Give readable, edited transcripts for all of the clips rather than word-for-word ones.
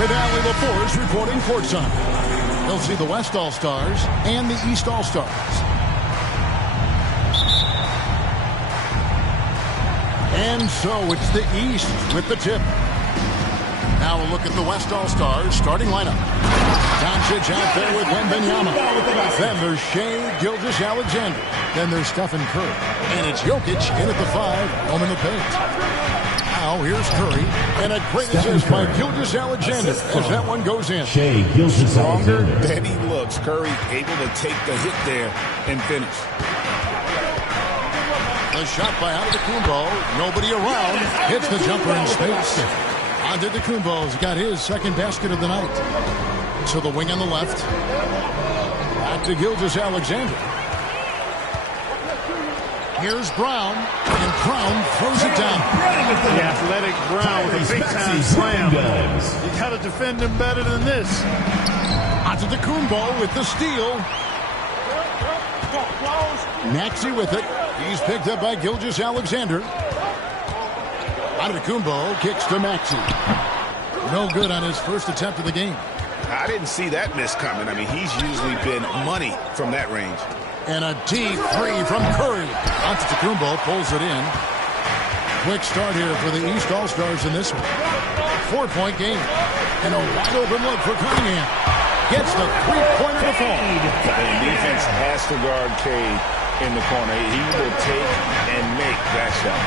with Allie LaForce reporting courtside. They'll see the West All-Stars and the East All-Stars. And so it's the East with the tip. Now a look at the West All-Stars starting lineup. Doncic out there with Wembanyama. Then there's Shai Gilgeous-Alexander. Then there's Stephen Curry. And it's Jokic in at the 5, home in the paint. Now here's Curry. And a great assist by Gilgeous-Alexander as that one goes in. Shai Gilgeous-Alexander. Stronger than he looks. Curry able to take the hit there and finish. The shot by Antetokounmpo. Nobody around. Hits the jumper in space. Antetokounmpo's got his second basket of the night. To the wing on the left. Back to Gilgeous-Alexander. Here's Brown. And Brown throws it down. The athletic Brown with a big-time slam. You got to defend him better than this. Antetokounmpo with the steal. Maxey with it. He's picked up by Gilgeous-Alexander. Antetokounmpo kicks to Maxey. No good on his first attempt of the game. I didn't see that miss coming. I mean, he's usually been money from that range. And a deep three from Curry. Antetokounmpo pulls it in. Quick start here for the East All-Stars in this one. 4-point game. And a wide open look for Cunningham. Gets the three-pointer to fall. The defense has to guard Cade in the corner. He will take and make that shot.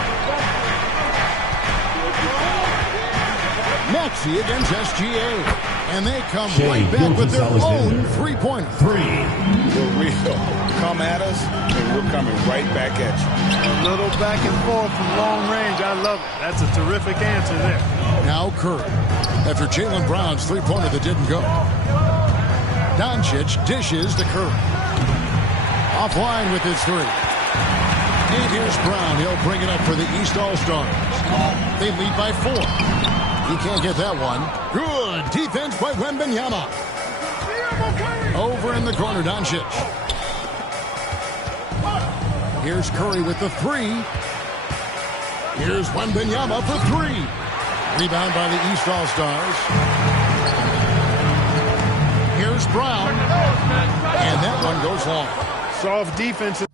Maxey against SGA. And they come right back with their own three-pointer. For real. Come at us, and we're coming right back at you. A little back and forth from long range. I love it. That's a terrific answer there. Now Curry. After Jaylen Brown's three-pointer that didn't go. Doncic dishes to Curry. Offline with his three. And here's Brown. He'll bring it up for the East All-Stars. They lead by 4. He can't get that one. Good defense by Wembanyama. Over in the corner, Doncic. Here's Curry with the 3. Here's Wembanyama for 3. Rebound by the East All-Stars. Here's Brown. And that one goes long. Soft defense.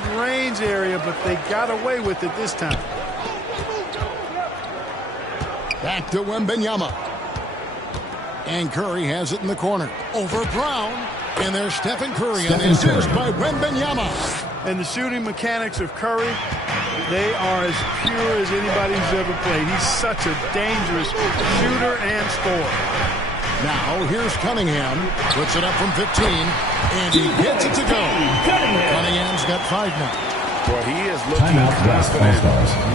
mid-range area, but they got away with it this time. Back to Wembanyama. And Curry has it in the corner. Over Brown. And there's Stephen Curry on the assist by Wembanyama. And the shooting mechanics of Curry, they are as pure as anybody who's ever played. He's such a dangerous shooter and scorer. Now, here's Cunningham. Puts it up from 15. And he gets it to go. Cunningham's got 5 now. Well, he is looking confident.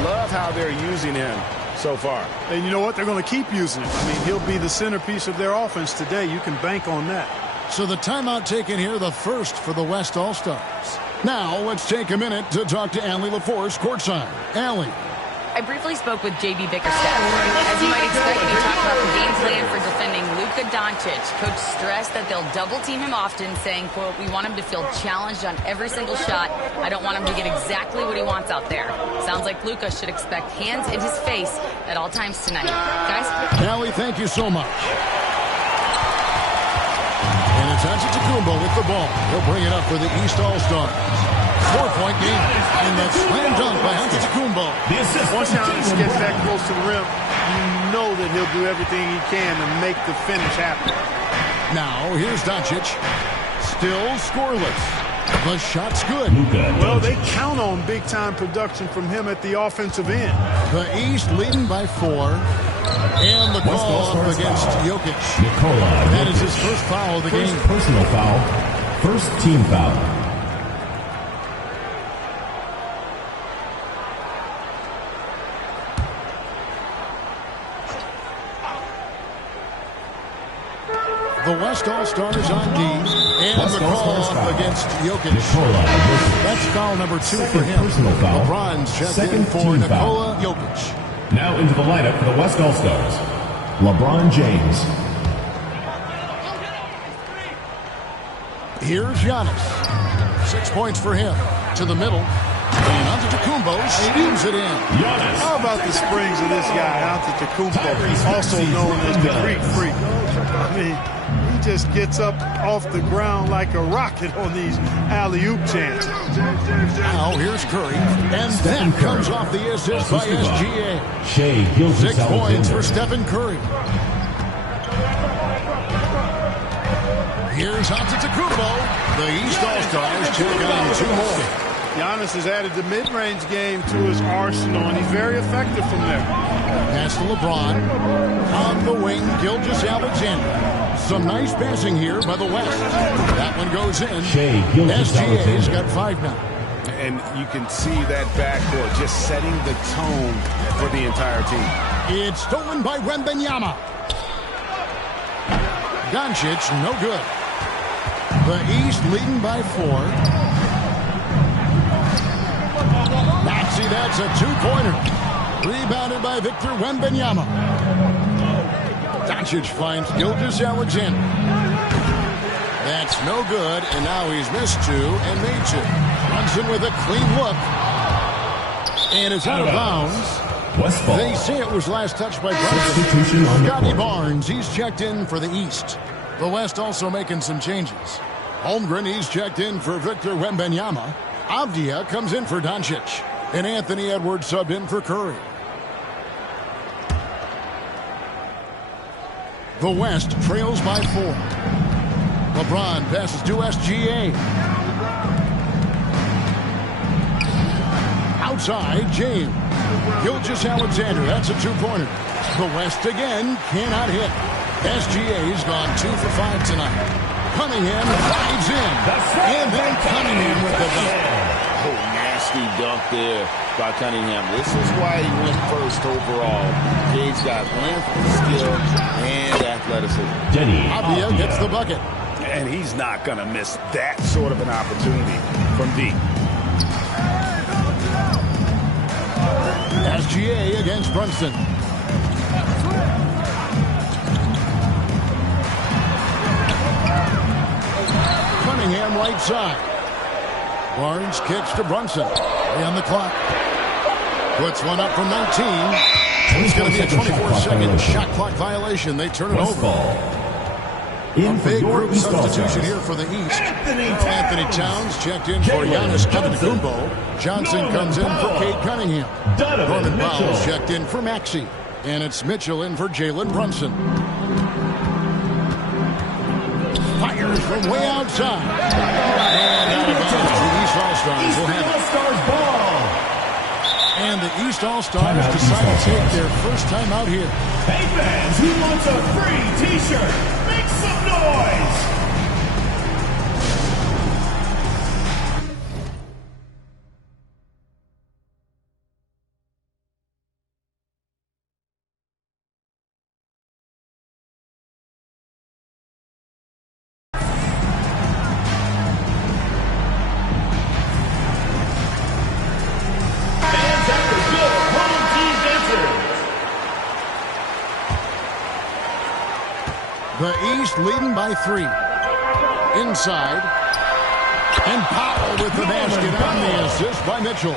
Love how they're using him so far. And you know what? They're going to keep using him. I mean, he'll be the centerpiece of their offense today. You can bank on that. So the timeout taken here, the first for the West All-Stars. Now, let's take a minute to talk to Allie LaForce courtside. Allie. I briefly spoke with J.B. Bickerstaff. As you might expect, we talked about the game plan for defending Luka Doncic. Coach stressed that they'll double-team him often, saying, quote, we want him to feel challenged on every single shot. I don't want him to get exactly what he wants out there. Sounds like Luka should expect hands in his face at all times tonight. Guys? Allie, thank you so much. And it's Antetokounmpo with the ball. He'll bring it up for the East All-Stars. 4-point game. And the slam dunk by Antetokounmpo. Once Giannis gets that close to the rim, you know that he'll do everything he can to make the finish happen. Now, here's Doncic. Still scoreless. The shot's good. Well, they count on big-time production from him at the offensive end. The East leading by 4. And the call up against Jokic. That is his first foul of the game. Personal foul. First team foul. The West All-Stars on D. And the call against Jokic. That's foul number 2 for him. LeBron's checked in for Nikola Jokic. Now into the lineup for the West All-Stars. LeBron James. Here's Giannis. 6 points for him. To the middle. And Antetokounmpo steams it in. Giannis. How about the springs of this guy, Antetokounmpo, also known as the Greek Freak? I mean, he just gets up off the ground like a rocket on these alley-oop chances. Now here's Curry. And that comes off the assist by SGA. Shea 6 points for Stephen Curry. Here's Antetokounmpo. The East All-Stars take on 2 more. Giannis has added the mid-range game to his arsenal, and he's very effective from there. Pass to LeBron. On the wing, Gilgeous-Alexander. Some nice passing here by the West. That one goes in. SGA's got 5 now. And you can see that backcourt just setting the tone for the entire team. It's stolen by Wembanyama. Doncic, no good. The East leading by 4. Maxey, that's a 2-pointer. Rebounded by Victor Wembanyama. Doncic finds Gilgeous-Alexander. That's no good, and now he's missed 2 and made 2. Brunson with a clean look. And it's out of bounds. They say it was last touched by Brunson. Scotty Barnes, he's checked in for the East. The West also making some changes. Holmgren, he's checked in for Victor Wembanyama. Avdia comes in for Doncic. And Anthony Edwards subbed in for Curry. The West trails by 4. LeBron passes to SGA. Outside, James. Gilgeous-Alexander, that's a 2-pointer. The West again cannot hit. SGA's gone 2 for 5 tonight. Cunningham dives in. And then Cunningham with the dunk. Oh, nasty dunk there by Cunningham. This is why he went first overall. He's got length, skill, and athleticism. Avdia gets the bucket. And he's not going to miss that sort of an opportunity from deep. SGA against Brunson. Cunningham right side. Barnes kicks to Brunson. 3 on the clock. Puts one up from 19. It's going to be a 24-second shot clock violation. They turn it over. In A for big your group East substitution All-Stars. here for the East. Anthony Towns checked in for Giannis Antetokounmpo. Johnson comes in for Cade Cunningham. Norman Powell checked in for Maxey. And it's Mitchell in for Jalen Brunson. Fires from way outside. And out of bounds. The East All-Stars will have it. Ball. And the East All-Stars decide to take their first time out here. Hey fans, who wants a free t-shirt? Make some noise! Fans at the door, home team enters. The East leading by 3. Inside. And Powell with the basket on the assist by Mitchell.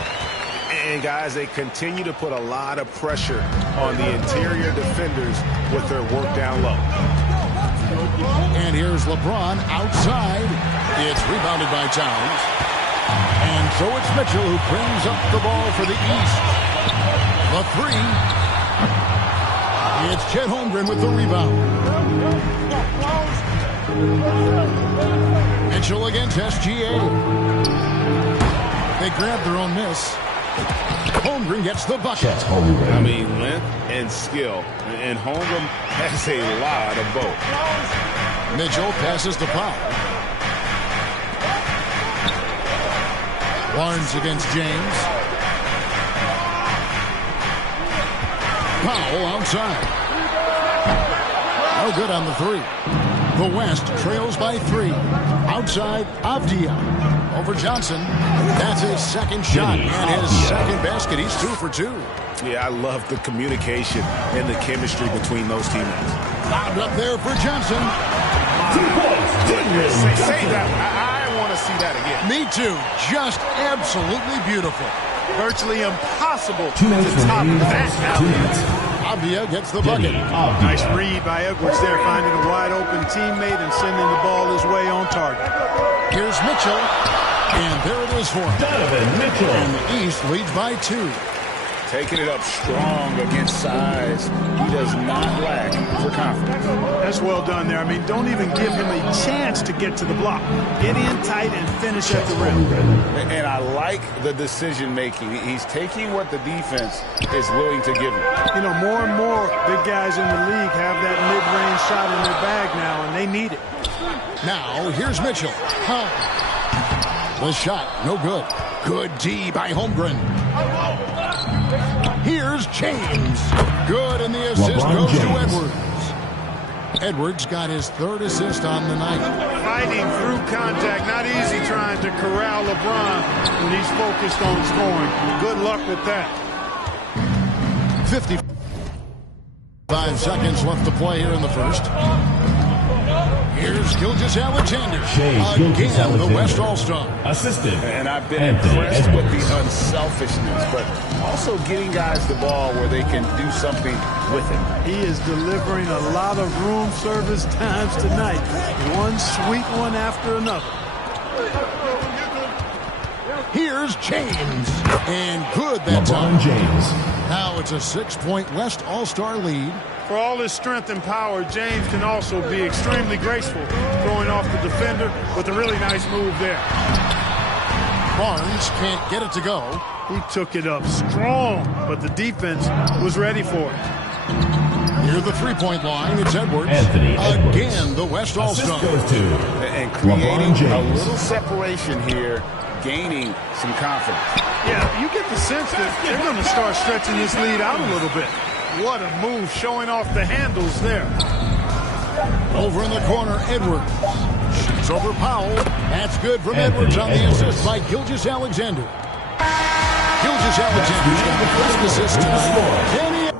And guys, they continue to put a lot of pressure on the interior defenders with their work down low. And here's LeBron outside. It's rebounded by Towns. And so it's Mitchell who brings up the ball for the East. The 3. It's Chet Holmgren with the rebound. Mitchell against SGA. They grab their own miss. Holmgren gets the bucket. I mean, length and skill. And Holmgren has a lot of both. Mitchell passes to Powell. Barnes against James. Powell outside. No good on the 3. The West trails by 3. Outside, Avdia. Over Johnson. That's his second shot and his second basket. He's 2 for 2. Yeah, I love the communication and the chemistry between those teammates. Lobbed up there for Johnson. 2 points. Say that. I want to see that again. Me too. Just absolutely beautiful. Virtually impossible Two to minutes top remaining. that. 2 minutes. Avdia gets the bucket. Nice read by Edwards there, finding a wide-open teammate and sending the ball his way on target. Here's Mitchell. And there it is for him. Donovan Mitchell. And the East leads by 2. Taking it up strong against size. He does not lack for confidence. That's well done there. I mean, don't even give him a chance to get to the block. Get in tight and finish at the rim. And I like the decision making. He's taking what the defense is willing to give him. You know, more and more big guys in the league have that mid-range shot in their bag now, and they need it. Now, here's Mitchell. The shot, no good. Good D by Holmgren. Here's James. Good, and the assist goes to Edwards. Edwards got his 3rd assist on the night. Fighting through contact, not easy trying to corral LeBron when he's focused on scoring. Good luck with that. 55 seconds left to play here in the first. Here's Gilgeous-Alexander. Again, the West All-Star. Assistant. And I've been Anthony impressed Edwards. with the unselfishness, but also getting guys the ball where they can do something with it. He is delivering a lot of room service times tonight. One sweet one after another. Here's James. And good that time. LeBron James. Now it's a 6-point West All-Star lead. For all his strength and power, James can also be extremely graceful, throwing off the defender with a really nice move there. Barnes can't get it to go. He took it up strong, but the defense was ready for it. Near the 3-point line, it's Edwards. Anthony Edwards. Again, the West Assist All-Star. goes to And LeBron creating a James. little separation here, gaining some confidence. Yeah, you get the sense that they're going to start stretching this lead out a little bit. What a move, showing off the handles there. Over in the corner, Edwards. Shoots over Powell. That's good from Edwards on the Edwards. assist by Gilgeous-Alexander. Gilgeous-Alexander's got the first assist tonight.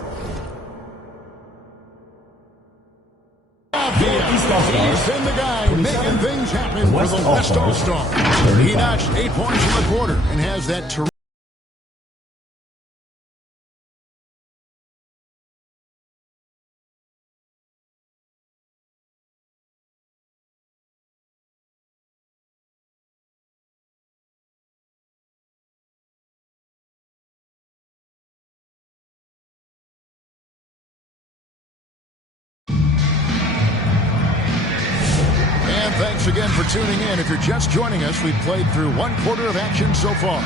And he's been the guy making things happen for the West All-Star. He notched 8 points in the quarter and has that terrific tuning in. If you're just joining us, we've played through one quarter of action so far.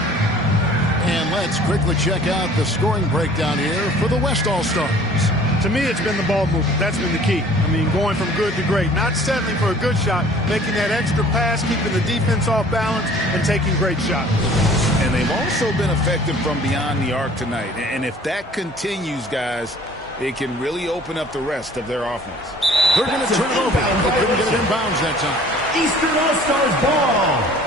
And let's quickly check out the scoring breakdown here for the West All-Stars. To me, it's been the ball movement. That's been the key. I mean, going from good to great. Not settling for a good shot, making that extra pass, keeping the defense off balance, and taking great shots. And they've also been effective from beyond the arc tonight. And if that continues, guys, it can really open up the rest of their offense. They're going to turn it over. They couldn't get it in bounds that time. Eastern All-Stars ball.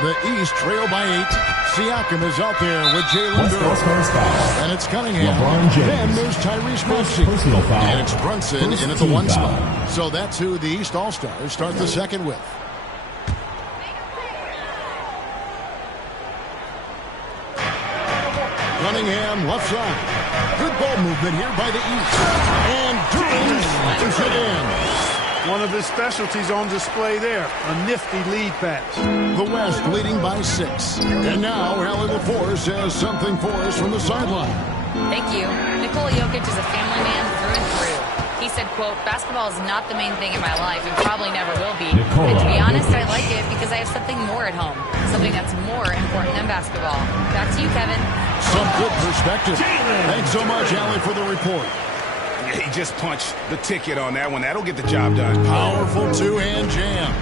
The East trail by 8. Siakam is out there with Jalen Duren. And it's Cunningham. Then there's Tyrese Maxey. And it's Brunson in at the 1 spot. So that's who the East All-Stars start the second with. Cunningham left side. Good ball movement here by the East. And Duren slams it in. One of his specialties on display there, a nifty lead pass. The West leading by 6. And now Allie LaForce has something for us from the sideline. Thank you. Nikola Jokic is a family man through and through. He said, quote, basketball is not the main thing in my life and probably never will be. And to be honest, I like it because I have something more at home. Something that's more important than basketball. Back to you, Kevin. Some good perspective. Thanks so much, Allie, for the report. He just punched the ticket on that one. That'll get the job done. Powerful two-hand jam.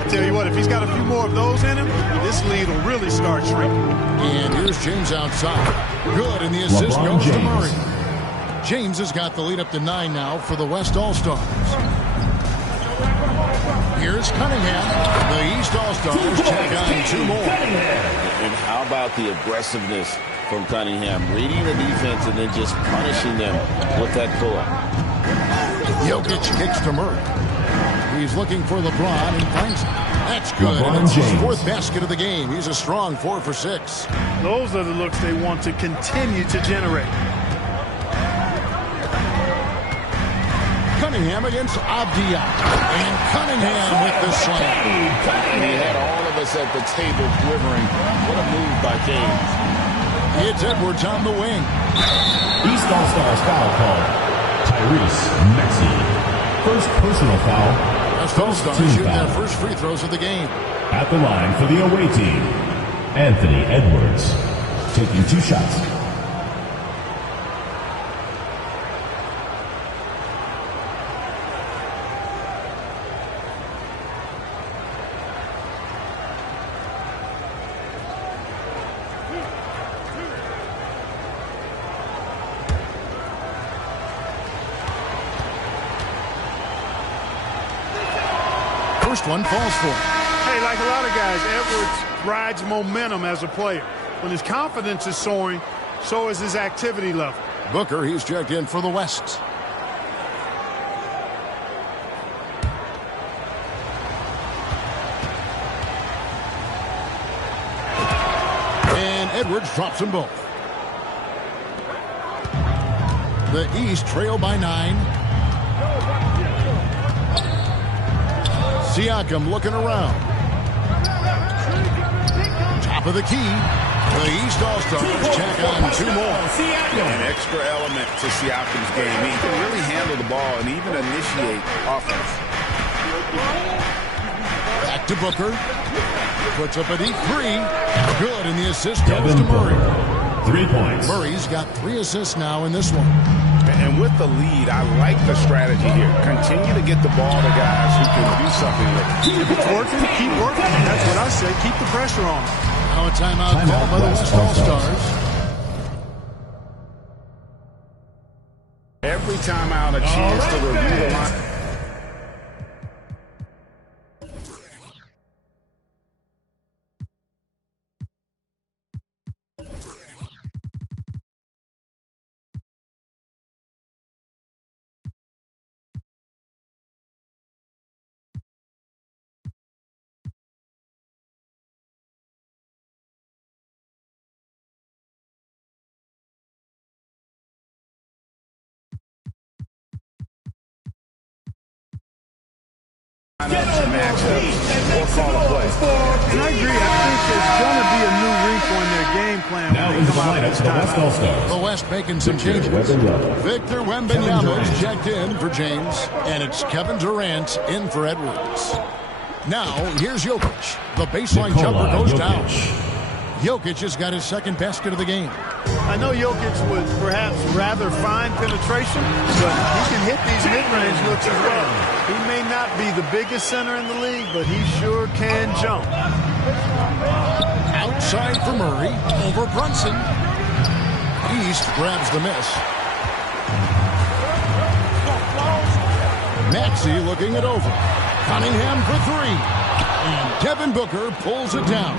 I tell you what, if he's got a few more of those in him, this lead will really start shrinking. And here's James outside. Good, and the assist goes to Murray. James has got the lead up to 9 now for the West All-Stars. Here's Cunningham. The East All-Stars check on 2 more. And how about the aggressiveness from Cunningham, reading the defense and then just punishing them with that pull-up. Jokic kicks to Murray. He's looking for LeBron and finds him. That's good. And it's his 4th basket of the game. He's a strong 4 for 6. Those are the looks they want to continue to generate. Cunningham against Abdia. And Cunningham with the slam. He had all of us at the table quivering. What a move by James. It's Edwards on the wing. East All-Stars foul call. Tyrese Maxey. First personal foul. West All-Stars shoot their first free throws of the game. At the line for the away team, Anthony Edwards. Taking 2 shots. First one falls for him. Hey, like a lot of guys, Edwards rides momentum as a player. When his confidence is soaring, so is his activity level. Booker, he's checked in for the West. And Edwards drops them both. The East trail by 9. Siakam looking around. Top of the key. The East All-Stars check on 2 more. An extra element to Siakam's game. He can really handle the ball and even initiate offense. Back to Booker. Puts up a deep 3. Good, and the assist goes to Murray. 3 points. Murray's got 3 assists now in this one. And with the lead, I like the strategy here. Continue to get the ball to guys who can do something with it. If it's working, keep working. That's what I say. Keep the pressure on. Now a timeout called by the West All-Stars. Every timeout, a chance to review the line. And I agree. I think there's going to be a new wrinkle in their game plan. Now into the lineup for the West All-Stars. The West making some changes. Victor Wembanyama checked in for James, and it's Kevin Durant in for Edwards. Now, here's Jokic. The baseline jumper goes down. Jokic has got his 2nd basket of the game. I know Jokic would perhaps rather find penetration, but he can hit these mid-range looks as well. He may not be the biggest center in the league, but he sure can jump. Outside for Murray, over Brunson. East grabs the miss. Maxey looking it over. Cunningham for 3. And Devin Booker pulls it down.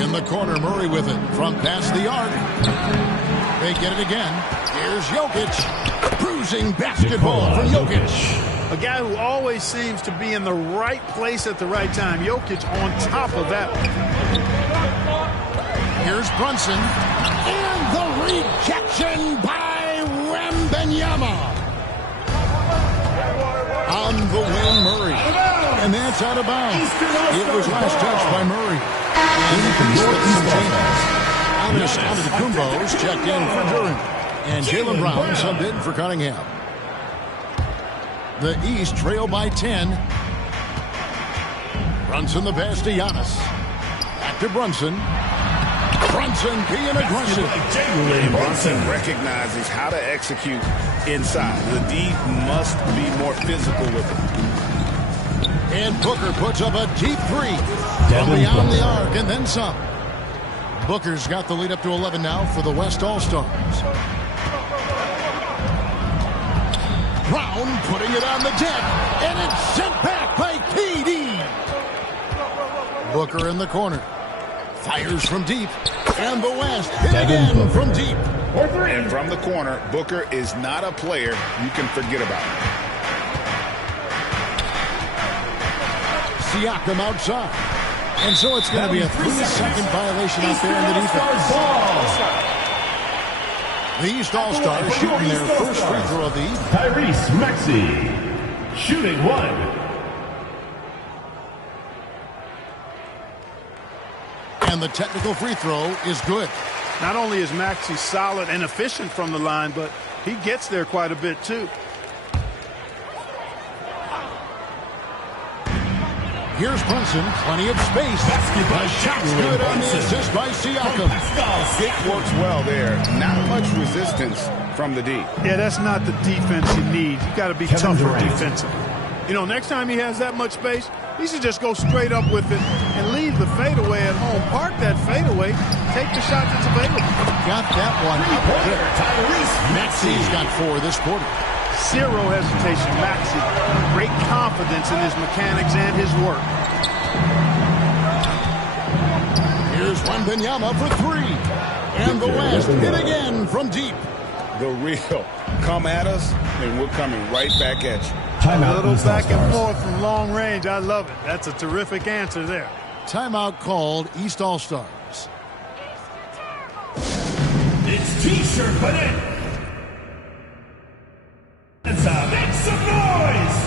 In the corner, Murray with it from past the arc. They get it again. Here's Jokic. Bruising basketball for Jokic. A guy who always seems to be in the right place at the right time. Jokic on top of that one. Here's Brunson. And the rejection by Wembanyama. On the wing, Murray. And that's out of bounds. It was last touched by Murray. Giannis Antetokounmpo's checked in for Durant. And Jaylen Brown subbed in for Cunningham. The East trail by 10. Brunson the pass to Giannis. Back to Brunson. Brunson being aggressive. Brunson recognizes how to execute inside. The D must be more physical with it. And Booker puts up a deep three from beyond the arc and then some. Booker's got the lead up to 11 now for the West All-Stars. Brown putting it on the deck, and it's sent back by KD. Booker in the corner. Fires from deep, and the West hit again from deep. And from the corner, Booker is not a player you can forget about. Siakam outside. And so it's going to be a 3-second violation out there in the defense. The East All-Stars shooting their first free throw of the evening. Tyrese Maxey, shooting one. And the technical free throw is good. Not only is Maxey solid and efficient from the line, but he gets there quite a bit too. Here's Brunson, plenty of space. A shot's good on the assist by Siakam. It works well there. Not much resistance from the D. Yeah, that's not the defense you need. You got to be tougher defensively. You know, next time he has that much space, he should just go straight up with it and leave the fadeaway at home. Park that fadeaway. Take the shot that's available. Got that one. Maxey's got 4 this quarter. Zero hesitation. Maxey, great confidence in his mechanics and his work. Here's Wembanyama for 3. And the West hit again from deep. The real come at us, and we're coming right back at you. A little back and forth from long range. I love it. That's a terrific answer there. Timeout called, East All-Stars. It's T-shirt Bonnet. Make some noise!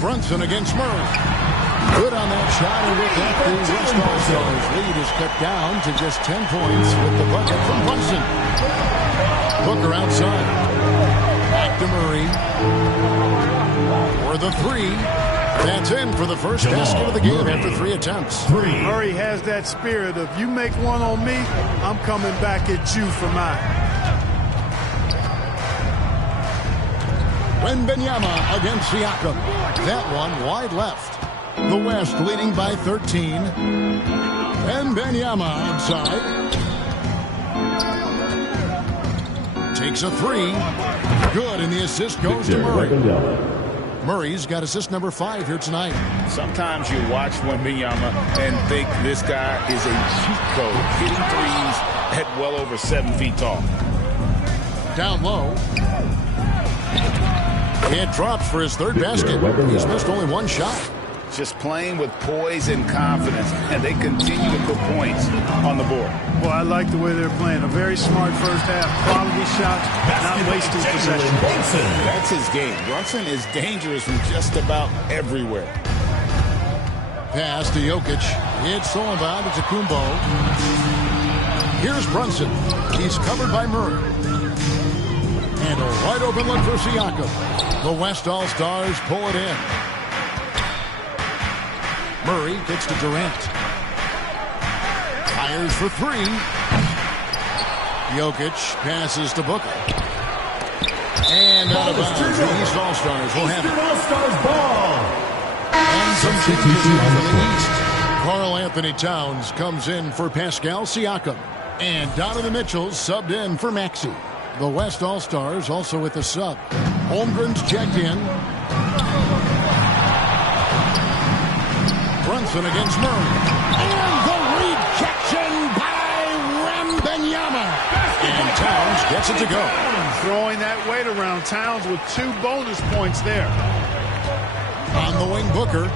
Brunson against Murray. Good on that shot, and with that, the West All-Stars lead is cut down to just 10 points with the bucket from Brunson. Booker outside. Back to Murray. For the 3. That's in for the first basket of the game after 3 attempts. Murray has that spirit of, you make one on me, I'm coming back at you for mine. Wembanyama against Siakam. That one wide left. The West leading by 13. Wembanyama outside. Takes a 3. Good, and the assist goes to Murray. Murray's got assist number 5 here tonight. Sometimes you watch Wembanyama and think this guy is a cheat code, hitting threes at well over 7 feet tall. Down low. It drops for his 3rd basket. He's missed only 1 shot. Just playing with poise and confidence, and they continue to put points on the board. Well, I like the way they're playing. A very smart first half. Quality shots, not wasting possession. That's his game. Brunson is dangerous from just about everywhere. Pass to Jokic. It's stolen by Antetokounmpo. Here's Brunson. He's covered by Murray. And a wide open look for Siakam. The West All-Stars pull it in. Murray gets to Durant. Fires for three. Jokic passes to Booker. And out of bounds, the East All-Stars will have it. All-Stars ball. And some changes for the East. Karl Anthony Towns comes in for Pascal Siakam. And Donovan Mitchell subbed in for Maxey. The West All-Stars also with a sub. Holmgren's checked in. Brunson against Murray. And the rejection by Wembanyama. And Towns gets it to go. Throwing that weight around. Towns with 2 bonus points there. On the wing, Booker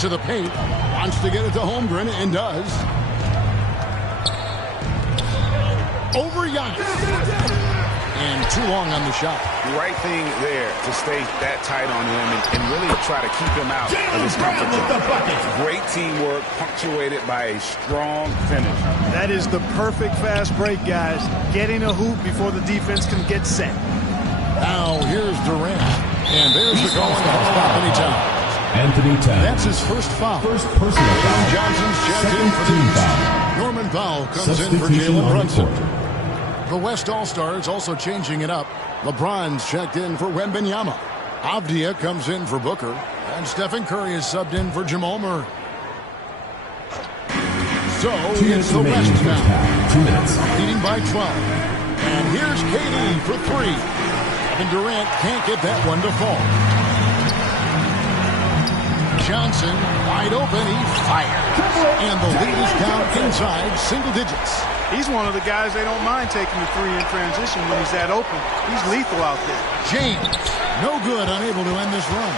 to the paint. Wants to get it to Holmgren and does. Over Giannis. And too long on the shot. The right thing there to stay that tight on him and really try to keep him out of his comfort zone. Great teamwork punctuated by a strong finish. That is the perfect fast break, guys. Getting a hoop before the defense can get set. Now here's Durant. And there's the call on Anthony Towns. Anthony Towns. That's his first foul. First personal foul. Johnson's checked in for the East. Norman Powell comes in for Jalen Brunson. The West All-Stars also changing it up. LeBron's checked in for Wembanyama. Avdia comes in for Booker. And Stephen Curry is subbed in for Jamal Murray. So it's the West now. 2 minutes. Leading by 12. And here's KD for 3. And Durant can't get that one to fall. Johnson wide open. He fires. And the lead is down inside single digits. He's one of the guys they don't mind taking the 3 in transition when he's that open. He's lethal out there. James, no good, unable to end this run.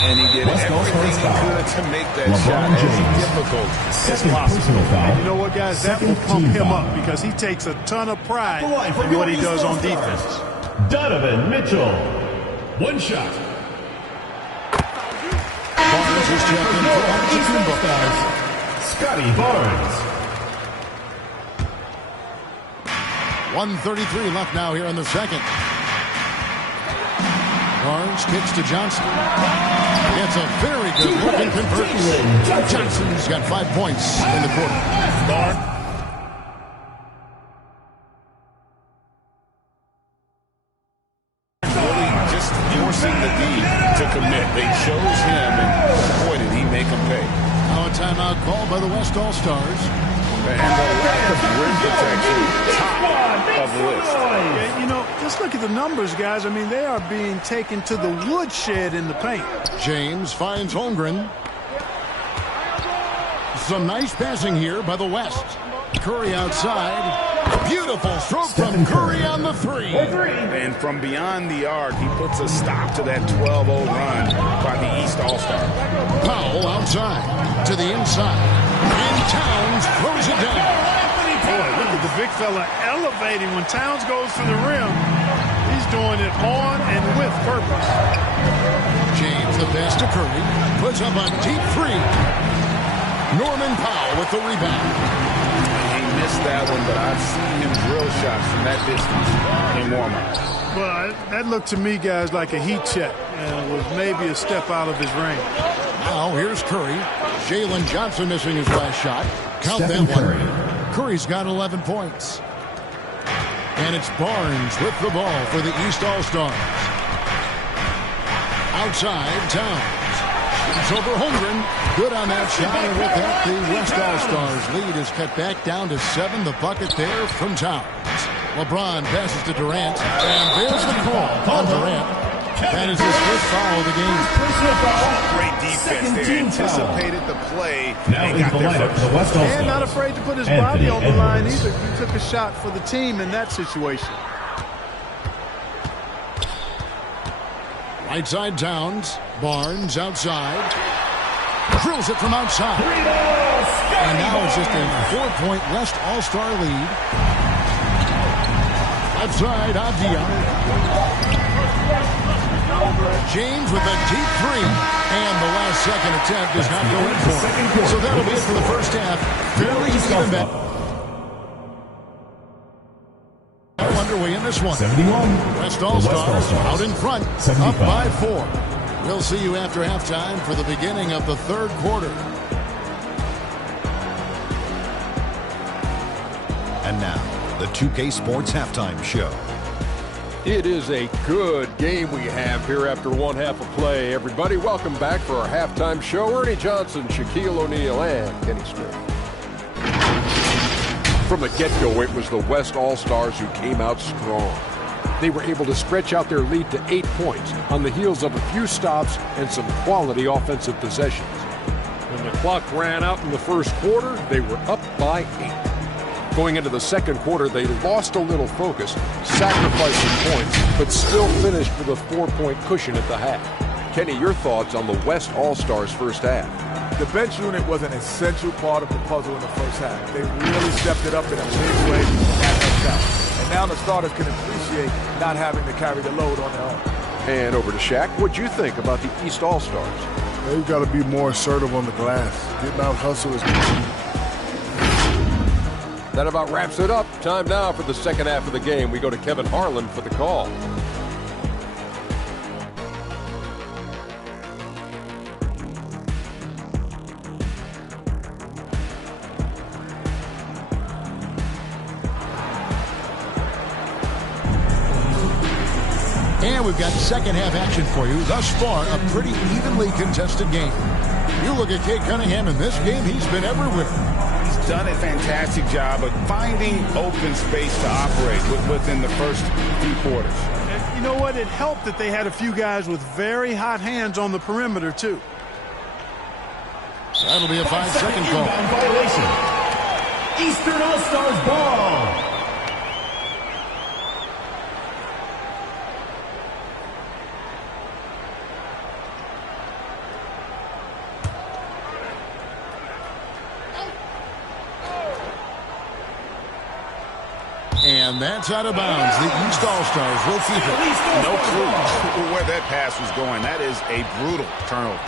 And he did everything he could to make that shot as difficult as possible. And you know what, guys? That will pump him up because he takes a ton of pride in what he does on defense. Donovan Mitchell. 1 shot. Barnes is checked in for Antetokounmpo. Scotty Barnes. 1:33 left now here in the second. Barnes kicks to Johnson. It's a very good look and converts. Johnson's got 5 points in the quarter. Really just forcing the D to commit. They chose him, and boy, did he make them pay. Now a timeout called by the West All-Stars. And the lack of rim protection, top of the list. Yeah, you know, just look at the numbers, guys. I mean, they are being taken to the woodshed in the paint. James finds Holmgren. Some nice passing here by the West. Curry outside. Beautiful stroke from Curry on the 3. And from beyond the arc, he puts a stop to that 12-0 run by the East All-Stars. Powell outside to the inside. And Towns throws it down. Boy, look at the big fella elevating when Towns goes to the rim. He's doing it on and with purpose. James the pass to Curry. Puts up a deep 3. Norman Powell with the rebound. He missed that one, but I've seen him drill shots from that distance in warm-up. Well, that looked to me, guys, like a heat check. And was maybe a step out of his range. Now here's Curry. Jalen Johnson missing his last shot. Count Stephen that one. Curry. Curry's got 11 points. And it's Barnes with the ball for the East All-Stars. Outside, Towns. It's over Holmgren. Good on that shot. And with that, the West All-Stars lead is cut back down to 7. The bucket there from Towns. LeBron passes to Durant. And there's the call on Durant. That is his first foul of the game. Great defense there. Anticipated the play Now and got the there lineup first. for the West All-Stars. And not afraid to put his Anthony body on the line Edwards. either. He took a shot for the team in that situation. Right side Towns. Barnes outside. Drills it from outside. And now it's just a 4-point West All-Star lead. Left side, Avdia. James with a deep 3. And the last second attempt does not go in for him. So that'll be it for the first half. Fairly even bet. Underway in this one. 71. West All-Stars out in front, 75. up by 4. We'll see you after halftime for the beginning of the third quarter. And now, the 2K Sports Halftime Show. It is a good game we have here after one half of play. Everybody, welcome back for our halftime show. Ernie Johnson, Shaquille O'Neal, and Kenny Smith. From the get-go, it was the West All-Stars who came out strong. They were able to stretch out their lead to 8 points on the heels of a few stops and some quality offensive possessions. When the clock ran out in the first quarter, they were up by 8. Going into the second quarter, they lost a little focus, sacrificed some points, but still finished with a 4-point cushion at the half. Kenny, your thoughts on the West All-Stars first half? The bench unit was an essential part of the puzzle in the first half. They really stepped it up in a big way at that. And now the starters can appreciate not having to carry the load on their own. And over to Shaq. What'd you think about the East All-Stars? They've got to be more assertive on the glass. Getting out hustle is key. That about wraps it up. Time now for the second half of the game. We go to Kevin Harlan for the call. And we've got second half action for you. Thus far, a pretty evenly contested game. You look at Cade Cunningham in this game, he's been everywhere. He's done a fantastic job of finding open space to operate within the first few quarters. And you know what? It helped that they had a few guys with very hot hands on the perimeter, too. That'll be a 5-second call. Violation. Eastern All-Stars ball. And that's out of bounds. The East All-Stars will keep it. No clue where that pass was going. That is a brutal turnover.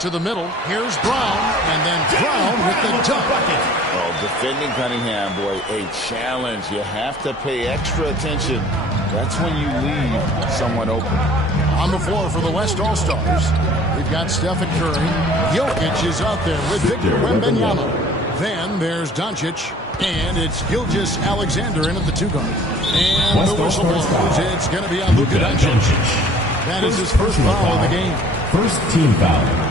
To the middle. Here's Brown. And then Brown with the dunk. Oh, defending Cunningham, boy, a challenge. You have to pay extra attention. That's when you leave someone open. On the floor for the West All-Stars, we've got Stephen Curry. Jokic is out there with Victor Wembanyama. Then there's Doncic. And it's Gilgeous Alexander in at the 2-guard. And the whistle blows. It's going to be on Luka Doncic. That is his first foul of the game. First team foul.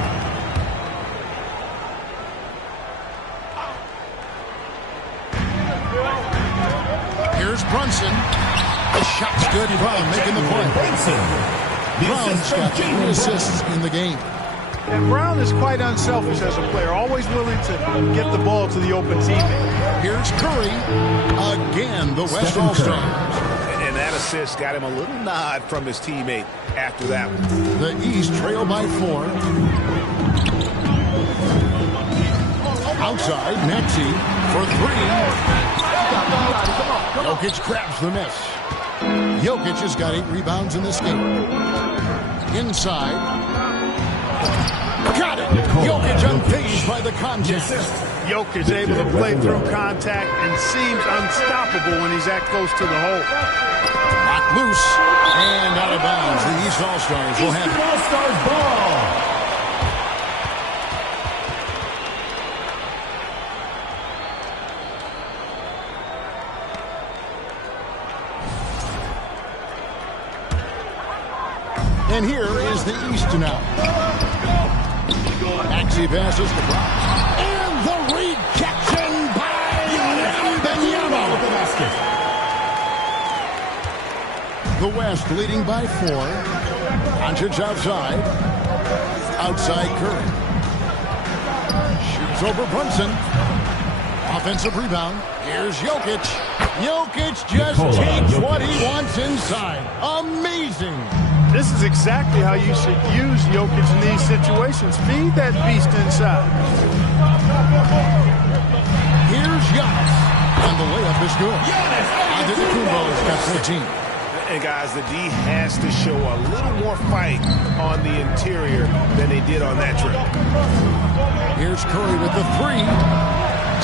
Brunson. The shot's good. Brown making the play. Brown's got 3 assists in the game. And Brown is quite unselfish as a player, always willing to get the ball to the open teammate. Here's Curry. Again, the West All-Stars. And that assist got him a little nod from his teammate after that one. The East trail by 4. Outside, Maxey for 3. Jokic grabs the miss. Jokic has got 8 rebounds in this game. Inside. Got it. Jokic unfazed by the contact. Jokic able to play through contact and seems unstoppable when he's that close to the hole. Locked loose and out of bounds. The East All-Stars will have it. All-Stars ball. And here is the East now. Maxey passes to Brown. And the rejection by Wembanyama with the basket. The West leading by 4. Doncic outside. Outside Curry. Shoots over Brunson. Offensive rebound. Here's Jokic. Jokic just takes what he wants inside. Amazing. This is exactly how you should use Jokic in these situations. Feed that beast inside. Here's Giannis. And the layup is good. Antetokounmpo's got 14. And guys, the D has to show a little more fight on the interior than they did on that trip. Here's Curry with the 3.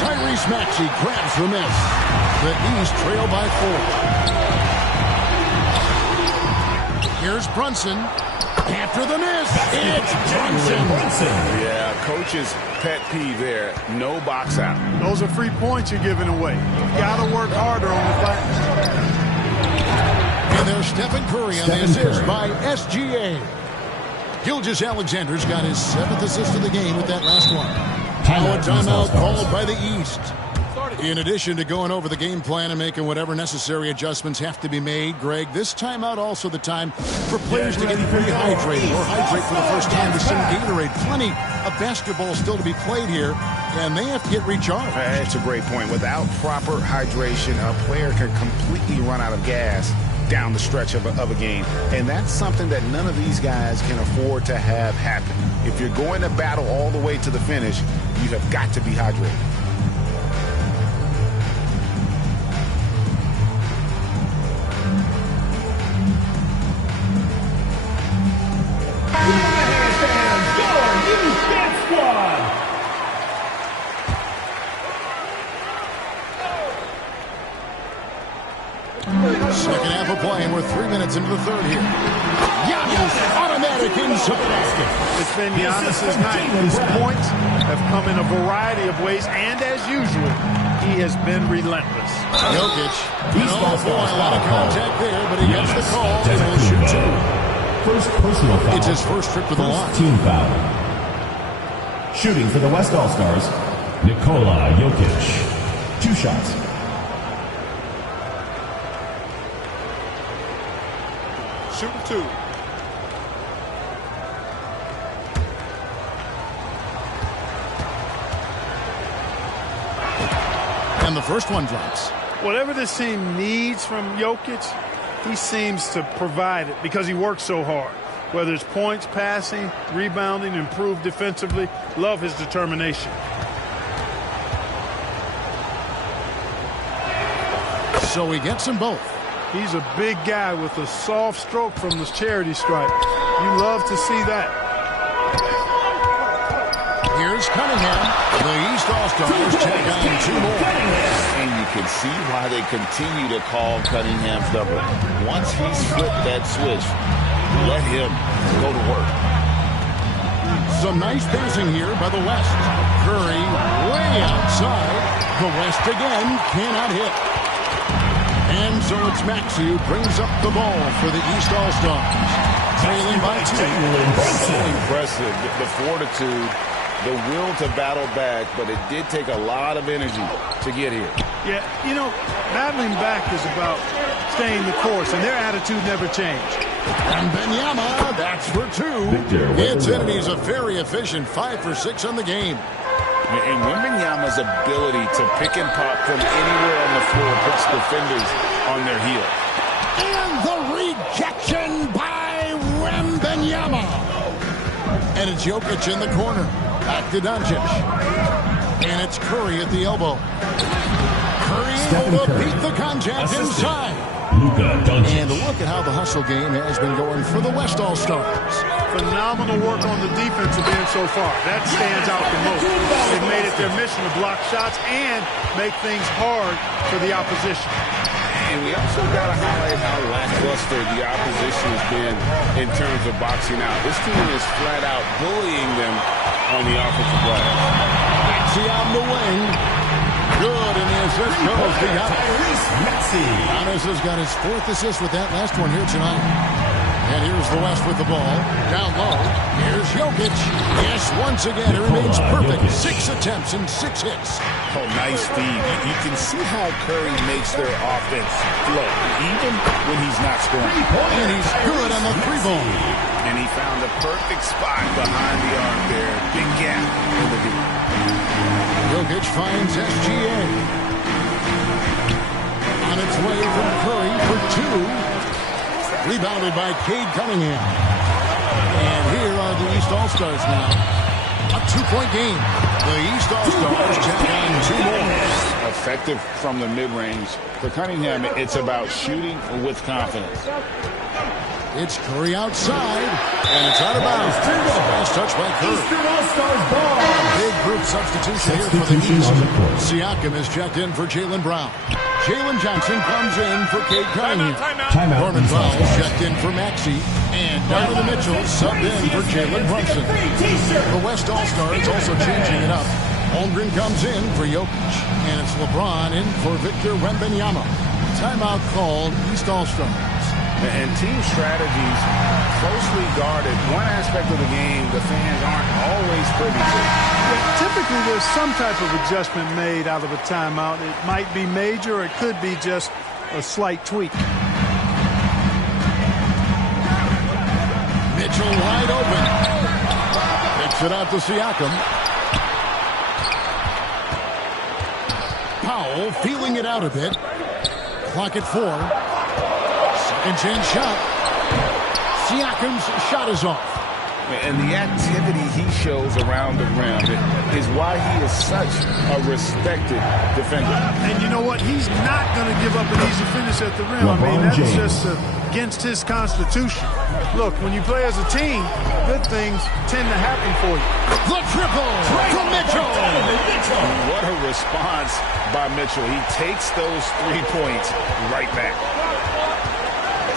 Tyrese Maxey grabs the miss. The East trail by 4. Here's Brunson. After the miss, it's Brunson. Yeah, coach's pet peeve there. No box out. Those are free points you're giving away. You got to work harder on the glass. And there's Stephen Curry on the assist by SGA. Gilgeous-Alexander's got his 7th assist of the game with that last one. Now a timeout called by the East. In addition to going over the game plan and making whatever necessary adjustments have to be made, Greg, this timeout also the time for players to get rehydrated or hydrate for the first time with some Gatorade. Plenty of basketball still to be played here, and they have to get recharged. That's a great point. Without proper hydration, a player can completely run out of gas down the stretch of a game. And that's something that none of these guys can afford to have happen. If you're going to battle all the way to the finish, you have got to be hydrated. Second half of play, and we're 3 minutes into the third here. Giannis, automatic inside the basket. It's been Giannis's night. His points have come in a variety of ways, and as usual, he has been relentless. Jokic, a lot of contact there, but he gets the call and will shoot 2. First personal foul. It's his first trip to the line. Team foul. Shooting for the West All-Stars, Nikola Jokic. 2 shots. Shooting 2. And the first one drops. Whatever this team needs from Jokic, he seems to provide it because he works so hard. Whether it's points, passing, rebounding, improved defensively, love his determination. So he gets them both. He's a big guy with a soft stroke from the charity stripe. You love to see that. Here's Cunningham. The East All-Stars check on 2 more. And you can see why they continue to call Cunningham's double. Once he's flipped that switch, let him go to work. Some nice passing here by the West. Curry way outside. The West again cannot hit. And so it's Maxey who brings up the ball for the East All-Stars. Trailing by 2. So impressive. The fortitude, the will to battle back, but it did take a lot of energy to get here. Yeah, you know, battling back is about staying the course, and their attitude never changed. And Benyama, that's for 2. It's in, and he's a very efficient 5 for 6 on the game. And Wembanyama's ability to pick and pop from anywhere on the floor puts defenders on their heels. And the rejection by Wembanyama. And it's Jokic in the corner. Back to Doncic. And it's Curry at the elbow. Curry able to beat the contact inside. Luka Doncic. And look at how the hustle game has been going for the West All-Stars. Phenomenal work on the defensive end so far. That stands out the most. They've made it their mission to block shots and make things hard for the opposition. And we also got to highlight how lackluster the opposition has been in terms of boxing out. This team is flat out bullying them on the offensive glass. Maxey on the wing. Good, and the assist goes to Giannis. Giannis has got his 4th assist with that last one here tonight. And here's the West with the ball. Down low. Here's Jokic. Yes, once again, it remains perfect. 6 attempts and 6 hits. Oh, nice feed. You can see how Curry makes their offense flow, even when he's not scoring. And he's good on the 3-ball. And he found the perfect spot behind the arc there. Big gap in the deep. Jokic finds SGA. On its way from Curry for 2. Rebounded by Cade Cunningham. And here are the East All-Stars now. A 2-point game. The East All-Stars check on 2 more. Effective from the mid-range. For Cunningham, it's about shooting with confidence. It's Curry outside, and it's out of bounds. Last touch by Curry. A big group substitution here for the East. Siakam is checked in for Jaylen Brown. Jalen Johnson comes in for Cade Cunningham. Norman Powell checked in for Maxey. And Donovan Mitchell subbed in for Jalen Brunson. The West All-Stars also changing it up. Holmgren comes in for Jokic. And it's LeBron in for Victor Wembanyama. Timeout called East All-Stars. And team strategies closely guarded. One aspect of the game the fans aren't always privy to. Yeah, typically there's some type of adjustment made out of a timeout. It might be major or it could be just a slight tweak. Mitchell wide open. Picks it out to Siakam. Powell feeling it out a bit. Clock at 4. Second chance shot. Siakam's shot is off. And the activity he shows around the rim is why he is such a respected defender. And you know what? He's not going to give up an easy finish at the rim. I mean, that's just against his constitution. Look, when you play as a team, good things tend to happen for you. The triple from Mitchell. What a response by Mitchell. He takes those 3 points right back.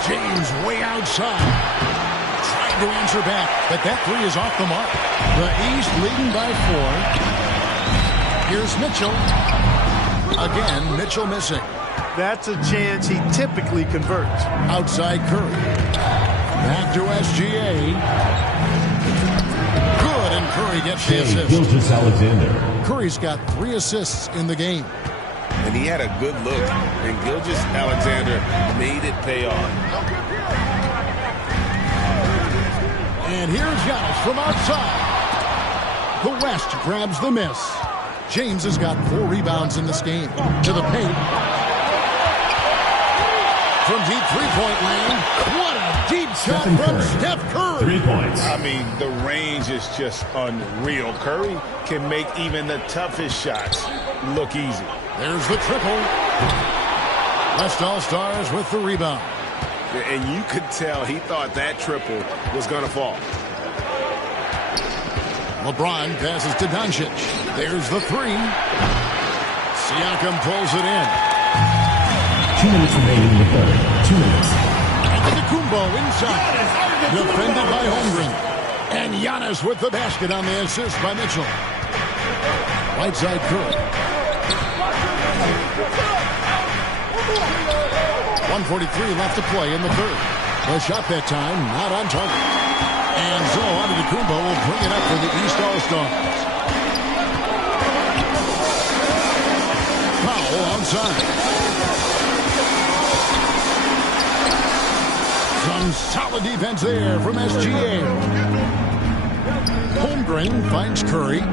James way outside. Trying to answer back, but that 3 is off the mark. The East leading by 4. Here's Mitchell. Again, Mitchell missing. That's a chance he typically converts. Outside Curry. Back to SGA. Good, and Curry gets the assist. Gilgeous-Alexander. Curry's got 3 assists in the game. And he had a good look, and Gilgeous-Alexander made it pay off. And here's Giannis from outside. The West grabs the miss. James has got 4 rebounds in this game. To the paint. From deep three-point land. What a deep shot from Steph Curry. 3 points. I mean, the range is just unreal. Curry can make even the toughest shots look easy. There's the triple. West All-Stars with the rebound. And you could tell he thought that triple was going to fall. LeBron passes to Doncic. There's the 3. Siakam pulls it in. 2 minutes remaining in the third. 2 minutes. Antetokounmpo inside. Defended by Holmgren. And Giannis with the basket on the assist by Mitchell. Right side Curry. 1:43 left to play in the third. The shot that time not on target. And so Antetokounmpo will bring it up for the East All-Stars. Powell outside. Some solid defense there from SGA. Holmgren finds Curry.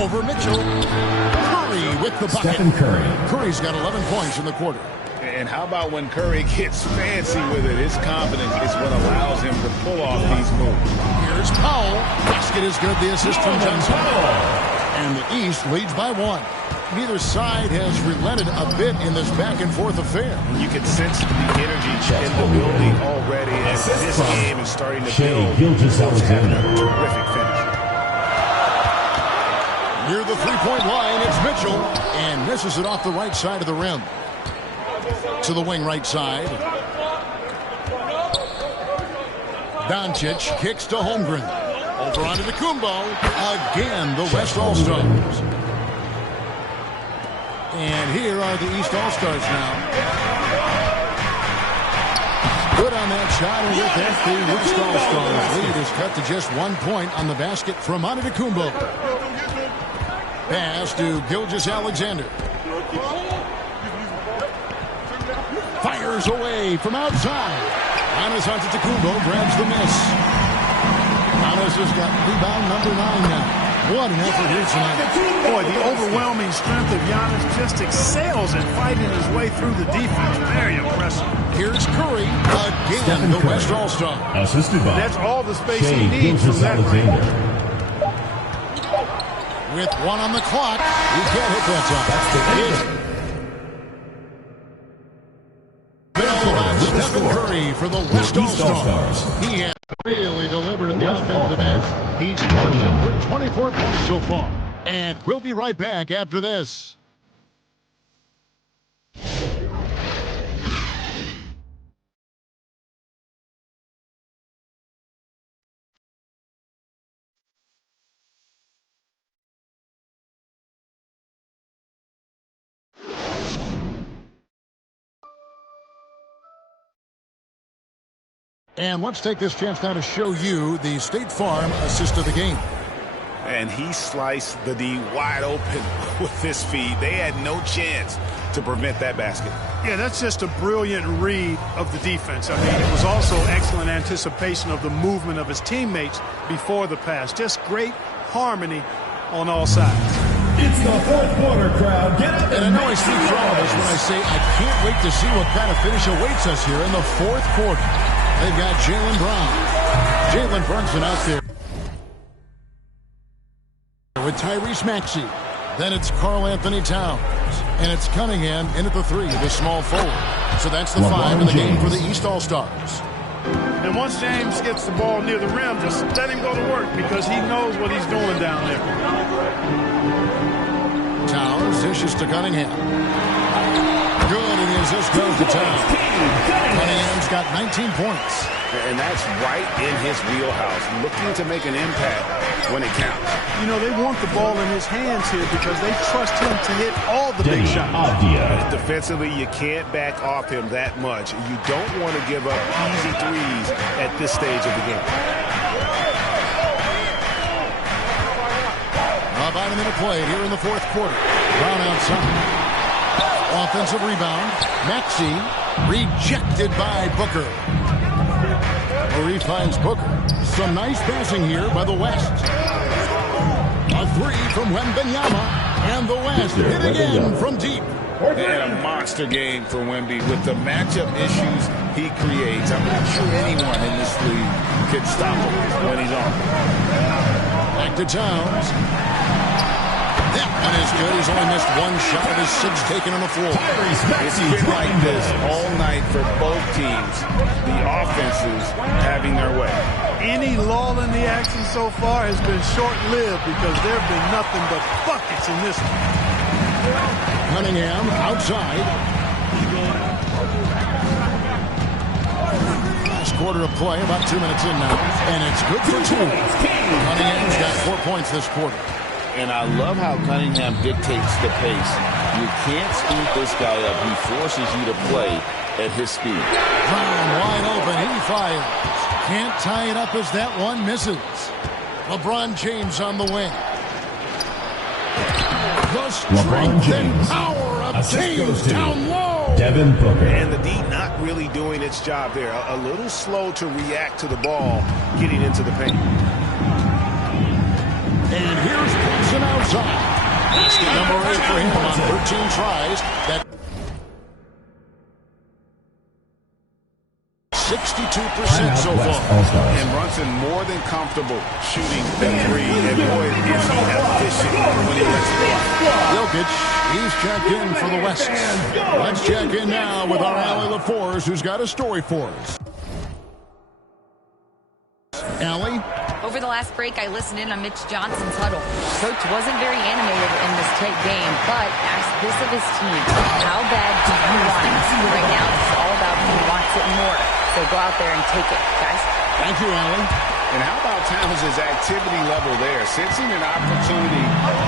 Over Mitchell. Curry with the bucket. Stephen Curry. Curry's got 11 points in the quarter. And how about when Curry gets fancy with it? His confidence is what allows him to pull off these moves. Here's Powell. Basket is good. The assist from Johnson. And the East leads by 1. Neither side has relented a bit in this back-and-forth affair. You can sense the energy in the building already as this game is starting to build. Gilgeous-Alexander. Terrific finish. Near the three-point line, it's Mitchell. And misses it off the right side of the rim. To the wing right side. Doncic kicks to Holmgren. Over onto Antetokounmpo. Again, the West All-Stars. And here are the East All-Stars now. Good on that shot, and with that, the West All-Stars lead is cut to just 1 point on the basket from Antetokounmpo. Pass to Gilgeous-Alexander. Fires away from outside. Giannis Antetokounmpo grabs the miss. Giannis has got rebound number 9 now. What an effort here tonight. Boy, the overwhelming strength of Giannis just excels at fighting his way through the defense. Very impressive. Here's Curry. Again, the West All-Star. Assisted by That's all the space he needs from that range. With 1 on the clock, he can't hit that shot. That's the Stephen Curry three for the West All-Stars. He has really delivered in the offensive end. He's torched with 24 points so far. And we'll be right back after this. And let's take this chance now to show you the State Farm assist of the game. And he sliced the D wide open with his feed. They had no chance to prevent that basket. Yeah, that's just a brilliant read of the defense. I mean, it was also excellent anticipation of the movement of his teammates before the pass. Just great harmony on all sides. It's the fourth quarter, crowd. Get up and I know I speak for all of us when I say I can't wait to see what kind of finish awaits us here in the fourth quarter. They've got Jaylen Brown. Jalen Brunson out there with Tyrese Maxey. Then it's Karl-Anthony Towns. And it's Cunningham in at the three, the small forward. So that's the five in the game for the East All-Stars. And once James gets the ball near the rim, just let him go to work because he knows what he's doing down there. Towns dishes to Cunningham. Good, and the assist goes to Towns. Cunningham's got 19 points. And that's right in his wheelhouse, looking to make an impact when it counts. You know, they want the ball in his hands here because they trust him to hit all the big shots. Defensively, you can't back off him that much. You don't want to give up easy threes at this stage of the game. About a minute play here in the fourth quarter. Brown outside. Offensive rebound. Maxey rejected by Booker. Murray finds Booker. Some nice passing here by the West. A three from Wembanyama. And the West hit again from deep. And a monster game for Wemby with the matchup issues he creates. I'm not sure anyone in this league can stop him when he's on. Back to Towns. That one is good. He's only missed one shot of his six taken on the floor. It's been like this all night for both teams. The offenses having their way. Any lull in the action so far has been short-lived because there have been nothing but buckets in this one. Cunningham outside. Last quarter of play, about 2 minutes in now. And it's good for two. Cunningham's got 4 points this quarter. And I love how Cunningham dictates the pace. You can't speed this guy up. He forces you to play at his speed. Brown wide open. He fires. Can't tie it up as that one misses. LeBron James on the wing. The strength and power of James down low. Devin Booker. And the D not really doing its job there. A little slow to react to the ball getting into the paint. And here's Brunson outside. Basket number 8 for him on 13 tries. That 62% so far. And Brunson more than comfortable shooting that three. And boy, is he efficient when he lets it go. Jokic, he's checked in for the West. Let's check in now with our Allie LaForce, who's got a story for us. Allie? Over the last break, I listened in on Mitch Johnson's huddle. Coach wasn't very animated in this tight game, but asked this of his team. How bad do you want it? Right now, it's all about who wants it more. So go out there and take it, guys. Thank you, Allie. And how about Towns' activity level there? Sensing an opportunity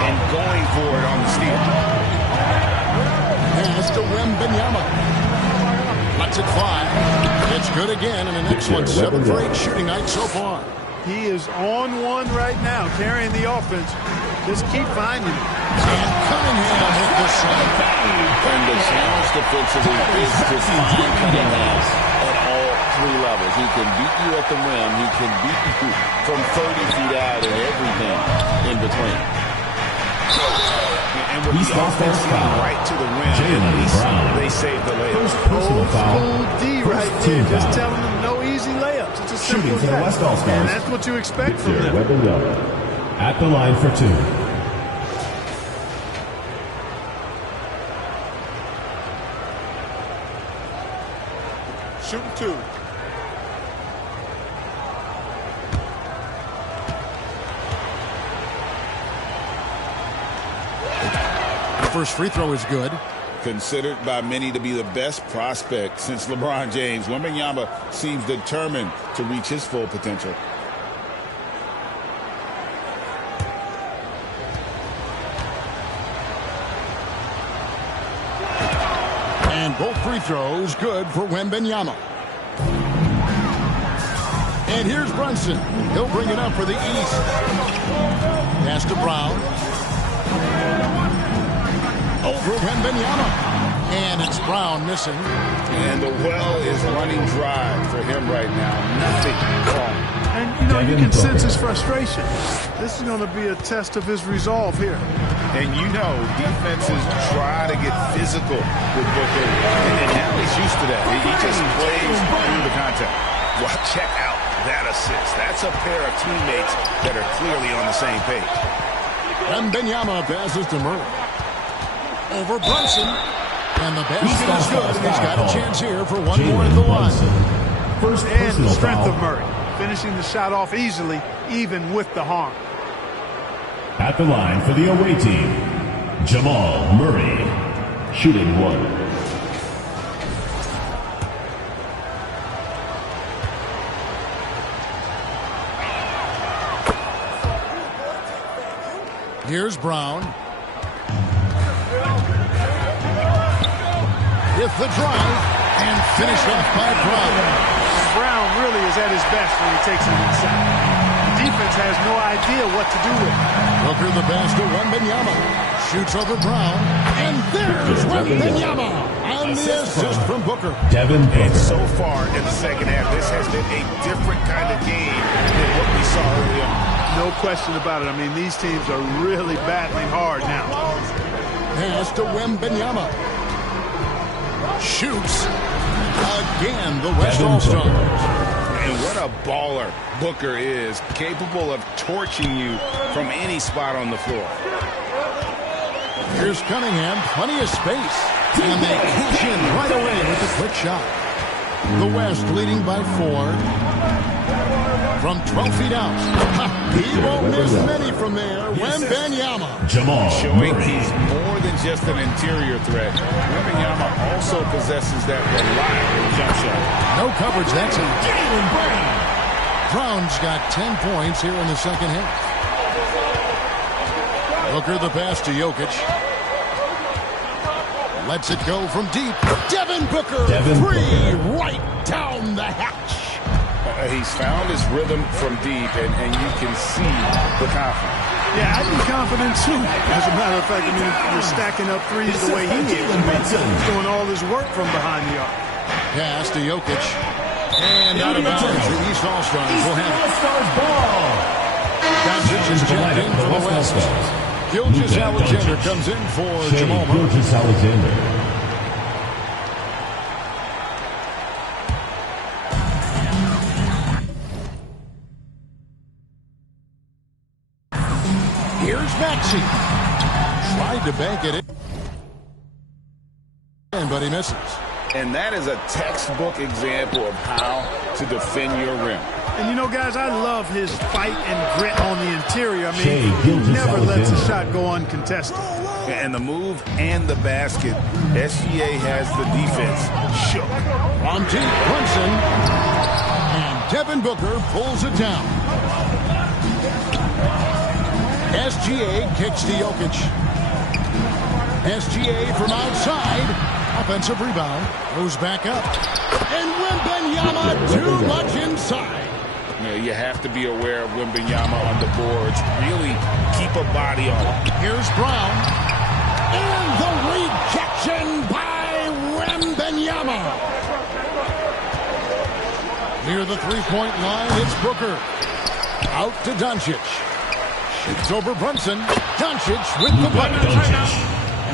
and going for it on the steal. Pass to Wembanyama. Lets it fly. It's good again, and an excellent 7 for 8 shooting night so far. He is on one right now, carrying the offense. Just keep finding him. And Cunningham with the shot. And the challenge defensively is to find Cunningham at all 3 levels. He can beat you at the rim. He can beat you from 30 feet out and everything in between. And with the offense getting right to the rim, at least they save the layup. Old school D right there, just telling them no easy layups. It's a simple Shooting for the West All-Stars. And that's what you expect from them. At the line for 2. Shooting 2. first free throw is good. Considered by many to be the best prospect since LeBron James, Wembanyama seems determined to reach his full potential. And both free throws good for Wembanyama. And here's Brunson. He'll bring it up for the East. Pass to Brown. Over Wembanyama. And it's Brown missing. And the well is running dry for him right now. Nothing wrong. And, you know, you can sense his frustration. This is going to be a test of his resolve here. And you know, defenses try to get physical with Booker. And now he's used to that. He just plays through the contact. Well, check out that assist. That's a pair of teammates that are clearly on the same page. Wembanyama passes to Murray. Over Brunson. And the basket is good. He's got a chance here for one more at the line. And the strength of Murray. Finishing the shot off easily, even with the harm. At the line for the away team, Jamal Murray, shooting one. Here's Brown. With the drive, and finished off by Brown. Brown really is at his best when he takes it inside. The defense has no idea what to do with it. Booker the pass to Wembanyama. Shoots over Brown. And there's Wembanyama on the assist from Booker. And so far in the second half, this has been a different kind of game than what we saw early on. No question about it. I mean, these teams are really battling hard now. Pass to Wembanyama. Shoots again, the West All-Stars. And what a baller Booker is, capable of torching you from any spot on the floor. Here's Cunningham, plenty of space. And they cash in right away with a quick shot. The West leading by 4. From 12 feet out. He won't miss many from there. Wembanyama. Jamal showing Murray. He's more than just an interior threat. Wembanyama also possesses that reliable jump shot. No coverage that time. Jaylen Brown. Brown's got 10 points here in the second half. Booker the pass to Jokic. Lets it go from deep. Devin Booker. Three right down the hatch. He's found his rhythm from deep, and you can see the confidence. Yeah, I'd be confident too. As a matter of fact, I mean, you're stacking up threes the way he is. He's doing all his work from behind the arc. Pass to Jokic. And out of bounds. The East All-Stars will have it. Doncic is checked in for the West. Gilgeous-Alexander comes in for Jamal Murray. Gilgeous-Alexander. Here's Maxey. Tried to bank it in, but he misses. And that is a textbook example of how to defend your rim. And you know, guys, I love his fight and grit on the interior. I mean, he never lets a shot go uncontested. And the move and the basket, SGA has the defense shook. On deep, Brunson. And Devin Booker pulls it down. SGA kicks to Jokic. SGA from outside. Offensive rebound. Goes back up. And Wembanyama too much inside. You have to be aware of Wembanyama on the boards. Really keep a body on it. Here's Brown. And the rejection by Wembanyama. Near the three-point line, it's Booker. Out to Doncic. Shoots over Brunson. Doncic with the bucket.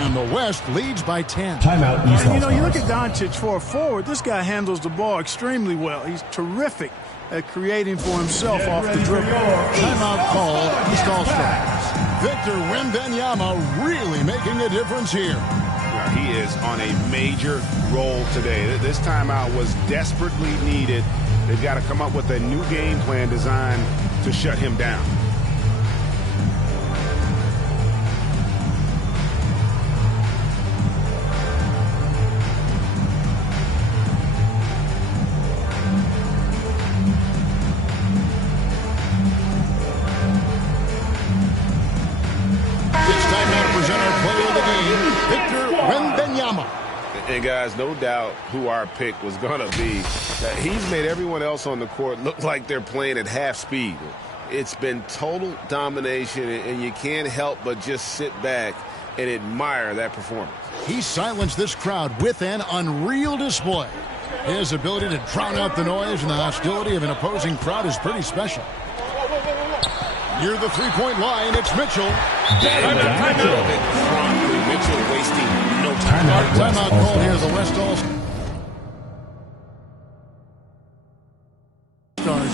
And the West leads by 10. Timeout. And you know, you look at Doncic for a forward. This guy handles the ball extremely well. He's terrific at creating for himself off the dribble. Timeout called East All-Stars. Victor Wembanyama really making a difference here. Now, he is on a major role today. This timeout was desperately needed. They've got to come up with a new game plan designed to shut him down. And, guys, no doubt who our pick was going to be. He's made everyone else on the court look like they're playing at half speed. It's been total domination, and you can't help but just sit back and admire that performance. He silenced this crowd with an unreal display. His ability to drown out the noise and the hostility of an opposing crowd is pretty special. Near the three-point line, it's Mitchell. Mitchell wasting no time. Timeout call here, the West All-Stars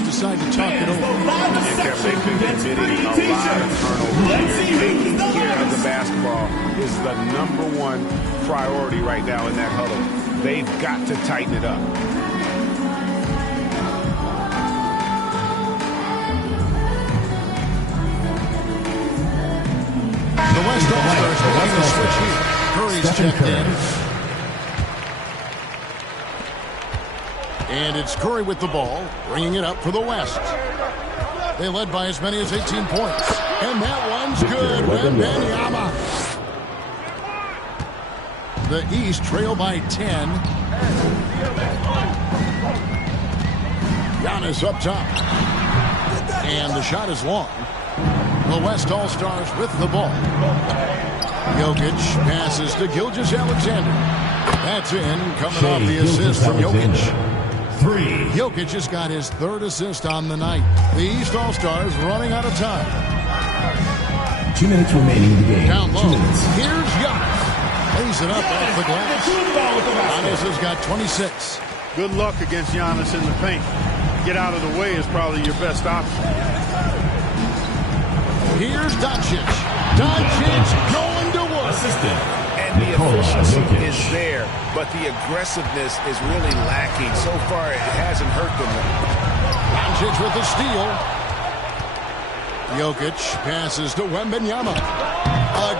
decide to talk it over. They've been committing a lot of turnovers here. Taking care of the basketball is the #1 priority right now in that huddle. They've got to tighten it up. The West All-Stars are running the switch here. Curry's checked in. And it's Curry with the ball, bringing it up for the West. They led by as many as 18 points. And that one's good. Wembanyama. The East trail by 10. Giannis up top. And the shot is long. The West All-Stars with the ball. Jokic passes to Gilgeous-Alexander. That's in, coming off the assist from Jokic. 3. Jokic has got his 3rd assist on the night. The East All-Stars running out of time. 2 minutes remaining in the game. Down low. 2 minutes. Here's Giannis. Lays it up off the glass. Giannis has got 26. Good luck against Giannis in the paint. Get out of the way is probably your best option. Here's Doncic. Doncic going to work. Assistant. And the efficiency is there, but the aggressiveness is really lacking. So far, it hasn't hurt them. Doncic with the steal. Jokic passes to Wembanyama.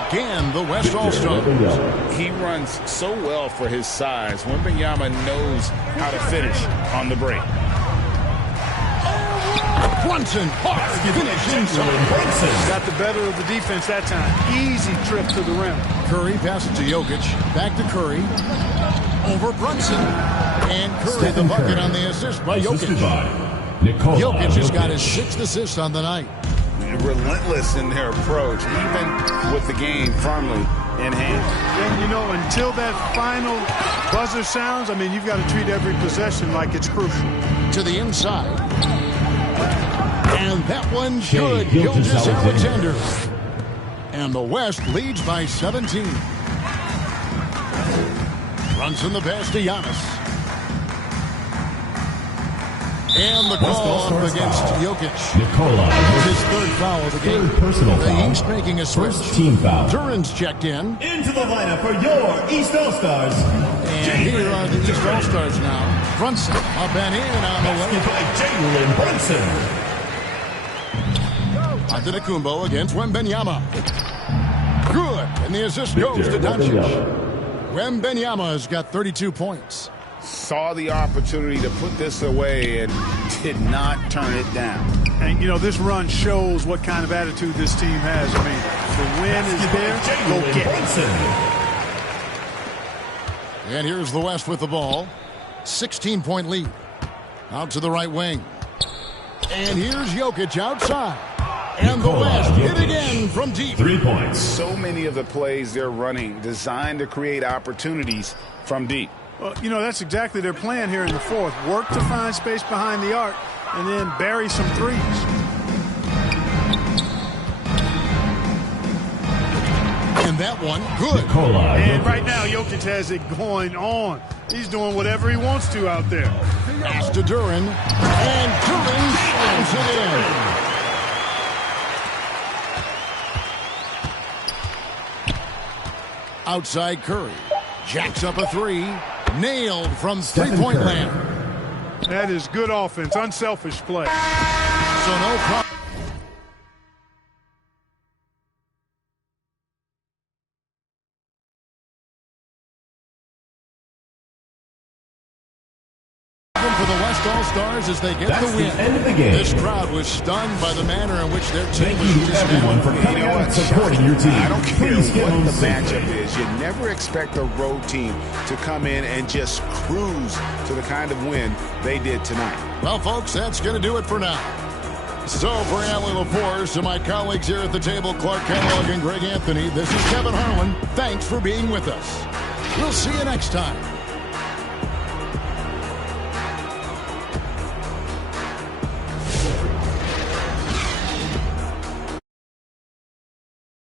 Again, the West All-Stars. He runs so well for his size. Wembanyama knows how to finish on the break. Brunson, hard finishing. Got the better of the defense that time. Easy trip to the rim. Curry passes to Jokic. Back to Curry. Over Brunson. And Curry the bucket on the assist by Jokic. Jokic has got his 6th assist on the night. Relentless in their approach, even with the game firmly in hand. And, you know, until that final buzzer sounds, I mean, you've got to treat every possession like it's crucial. To the inside. And that one's good. Gilgeous-Alexander. And the West leads by 17. Brunson the pass to Giannis. And the call up against Jokic. His 3rd foul of the game. The East making a switch. Team foul. Duran's checked in. Into the lineup for your East All-Stars. And here are the East All-Stars now. Brunson up and in on the way. By Jalen Brunson. Antetokounmpo against Wembanyama. Good. And the assist goes to Doncic. Wembanyama has got 32 points. Saw the opportunity to put this away and did not turn it down. And, you know, this run shows what kind of attitude this team has. I mean, the win is there. Go get it. And here's the West with the ball. 16-point lead. Out to the right wing. And here's Jokic outside. And the West hit again from deep. 3 points. So many of the plays they're running designed to create opportunities from deep. Well, you know, that's exactly their plan here in the 4th. Work to find space behind the arc and then bury some threes. And that one, good. And right now, Jokic has it going on. He's doing whatever he wants to out there. Pass to Duran. And Duran slams it in. Outside Curry. Jacks up a 3. Nailed from three-point land. That is good offense. Unselfish play. So no problem for the West All-Stars as they get That's the win. the end of the game. This crowd was stunned by the manner in which their team Thank was you everyone for coming out and supporting your team. I don't care Please get what home the safely. matchup is. You never expect a road team to come in and just cruise to the kind of win they did tonight. Well, folks, that's going to do it for now. So, for Allie LaForce and my colleagues here at the table, Clark Kellogg and Greg Anthony, this is Kevin Harlan. Thanks for being with us. We'll see you next time.